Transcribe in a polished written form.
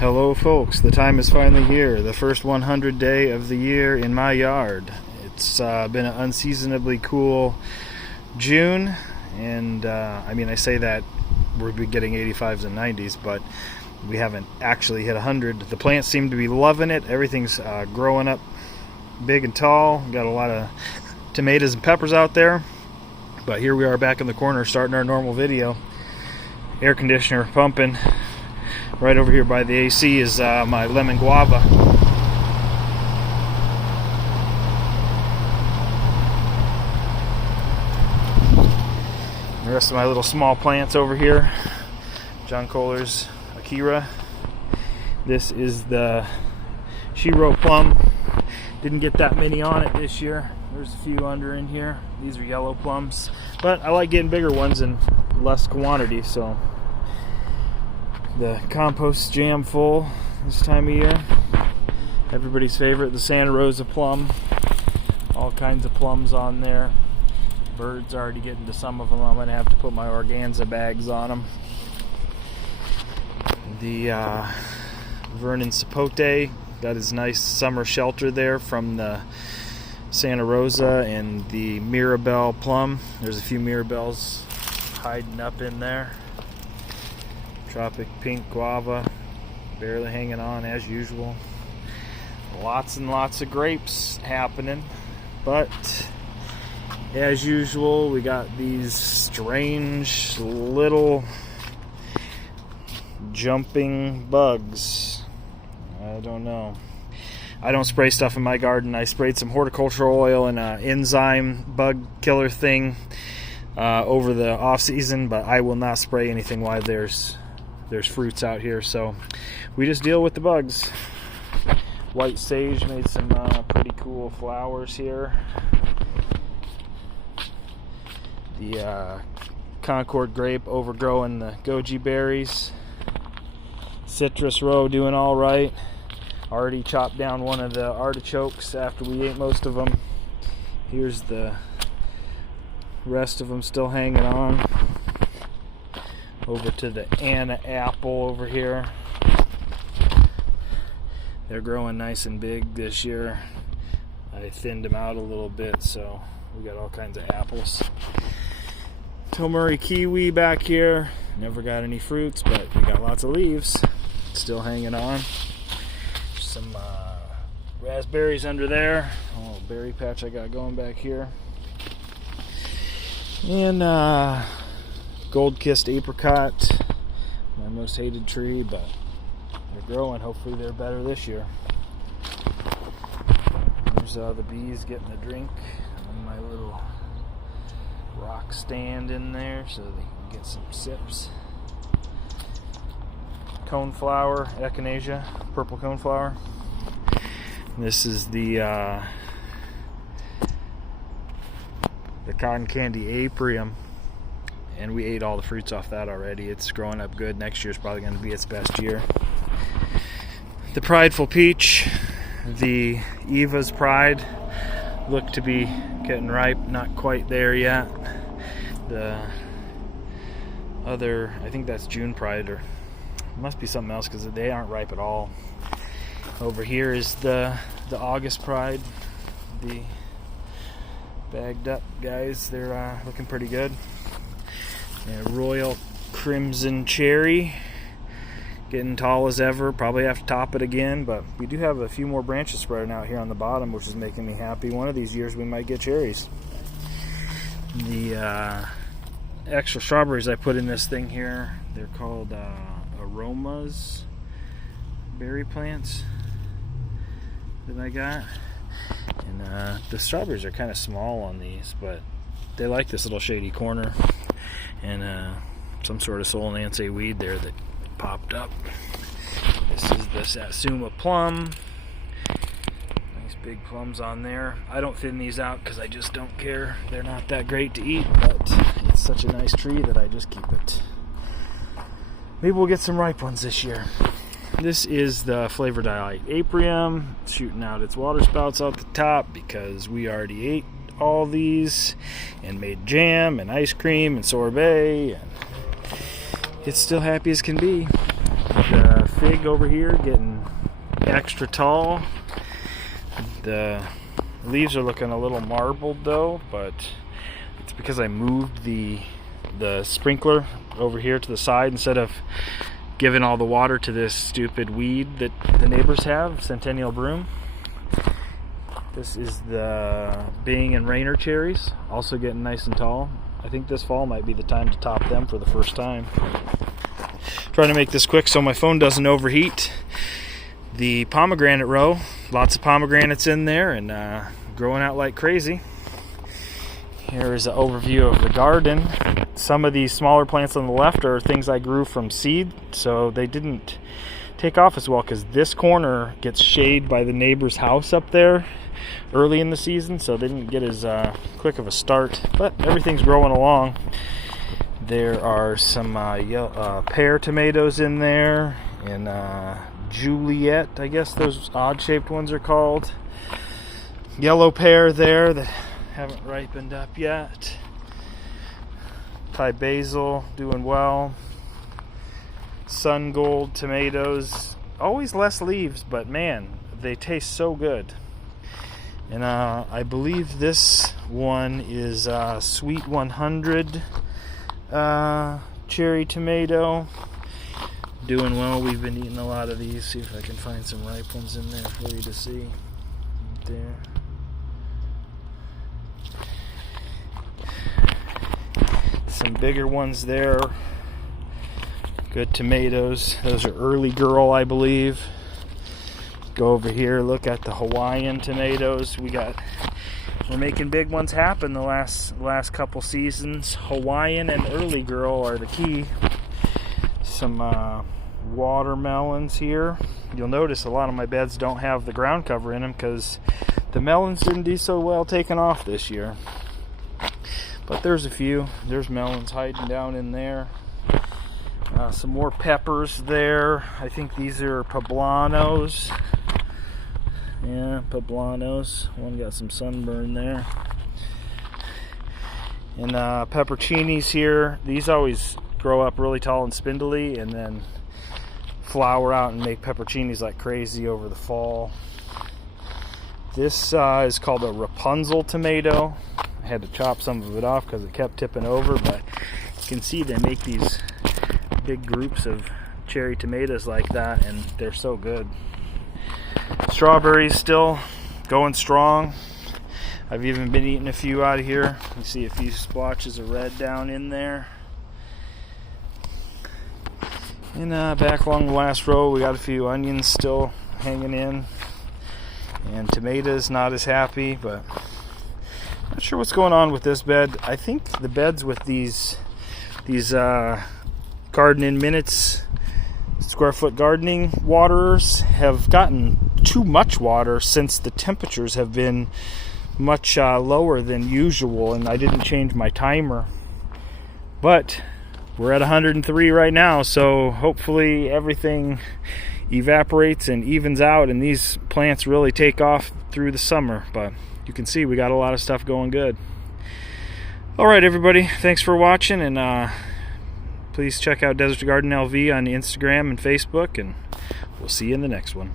Hello folks, the time is finally here, the first 100 day of the year in my yard. It's been an unseasonably cool June, and I say that we'll be getting 85s and 90s, but we haven't actually hit 100. The plants seem to be loving it. Everything's growing up big and tall. Got a lot of tomatoes and peppers out there, but here we are back in the corner starting our normal video. Air conditioner pumping. Right over here by the AC is my lemon guava. The rest of my little small plants over here. John Kohler's Akira. This is the Shiro plum. Didn't get that many on it this year. There's a few under in here. These are yellow plums. But I like getting bigger ones in less quantity, so. The compost jam full this time of year. Everybody's favorite, the Santa Rosa plum. All kinds of plums on there. Birds already getting to some of them. I'm going to have to put my organza bags on them. The Vernon sapote got his nice summer shelter there from the Santa Rosa and the Mirabelle plum. There's a few Mirabelles hiding up in there. Tropic pink guava, barely hanging on as usual. Lots and lots of grapes happening, but as usual we got these strange little jumping bugs. I don't know. I don't spray stuff in my garden. I sprayed some horticultural oil and an enzyme bug killer thing over the off season, but I will not spray anything while there's fruits out here, so we just deal with the bugs. White sage made some pretty cool flowers here. The Concord grape overgrowing the goji berries. Citrus row doing all right. Already chopped down one of the artichokes after we ate most of them. Here's the rest of them still hanging on. Over to the Anna apple over here. They're growing nice and big this year. I thinned them out a little bit, so we got all kinds of apples. Tomuri kiwi back here. Never got any fruits, but we got lots of leaves still hanging on. Some raspberries under there. A little berry patch I got going back here. And gold-kissed apricot, my most hated tree, but they're growing. Hopefully they're better this year. There's the bees getting a drink on my little rock stand in there so they can get some sips. Coneflower, echinacea, purple coneflower. This is the cotton candy apium. And we ate all the fruits off that already. It's growing up good. Next year's probably going to be its best year. The prideful peach, the Eva's pride, look to be getting ripe. Not quite there yet. The other, I think that's June pride, or it must be something else because they aren't ripe at all. Over here is the August pride, the bagged up guys. They're looking pretty good. Royal Crimson Cherry, getting tall as ever. Probably have to top it again, but we do have a few more branches spreading out here on the bottom, which is making me happy. One of these years we might get cherries. The extra strawberries I put in this thing here, they're called aromas berry plants that I got. And the strawberries are kind of small on these, but they like this little shady corner. And some sort of Solanaceae weed there that popped up. This is the Satsuma plum. Nice big plums on there. I don't thin these out because I just don't care. They're not that great to eat, but it's such a nice tree that I just keep it. Maybe we'll get some ripe ones this year. This is the Flavor Delight apium, shooting out its water spouts out the top because we already ate all these and made jam and ice cream and sorbet, and it's still happy as can be. The fig over here getting extra tall. The leaves are looking a little marbled though, but it's because I moved the sprinkler over here to the side instead of giving all the water to this stupid weed that the neighbors have, Centennial Broom. This is the Bing and Rainer cherries, also getting nice and tall. I think this fall might be the time to top them for the first time. Trying to make this quick so my phone doesn't overheat. The pomegranate row, lots of pomegranates in there and growing out like crazy. Here is an overview of the garden. Some of these smaller plants on the left are things I grew from seed, so they didn't take off as well because this corner gets shade by the neighbor's house up there early in the season, so they didn't get as quick of a start, but everything's growing along. There are some pear tomatoes in there, and Juliet, I guess those odd-shaped ones are called. Yellow pear there that haven't ripened up yet. Thai basil doing well. Sun gold tomatoes, always less leaves, but man, they taste so good. And I believe this one is Sweet 100 cherry tomato. Doing well. We've been eating a lot of these. See if I can find some ripe ones in there for you to see. Right there. Some bigger ones there. Good tomatoes. Those are Early Girl, I believe. Go over here, look at the Hawaiian tomatoes. We're making big ones happen the last couple seasons. Hawaiian and Early Girl are the key. Some watermelons here. You'll notice a lot of my beds don't have the ground cover in them because the melons didn't do so well taking off this year. But there's a few. There's melons hiding down in there. Some more peppers there. I think these are poblanos. Yeah, poblanos. One got some sunburn there. And pepperoncinis here. These always grow up really tall and spindly and then flower out and make pepperoncinis like crazy over the fall. This is called a Rapunzel tomato. I had to chop some of it off because it kept tipping over, but you can see they make these big groups of cherry tomatoes like that, and they're so good. Strawberries still going strong. I've even been eating a few out of here. You see a few splotches of red down in there. And back along the last row, we got a few onions still hanging in, and tomatoes not as happy, but not sure what's going on with this bed. I think the beds with these Garden in Minutes square foot gardening waterers have gotten too much water since the temperatures have been much lower than usual, and I didn't change my timer. But we're at 103 right now, so hopefully everything evaporates and evens out and these plants really take off through the summer. But you can see we got a lot of stuff going good. Alright everybody, thanks for watching, and please check out Desert2GardenLV on Instagram and Facebook, and we'll see you in the next one.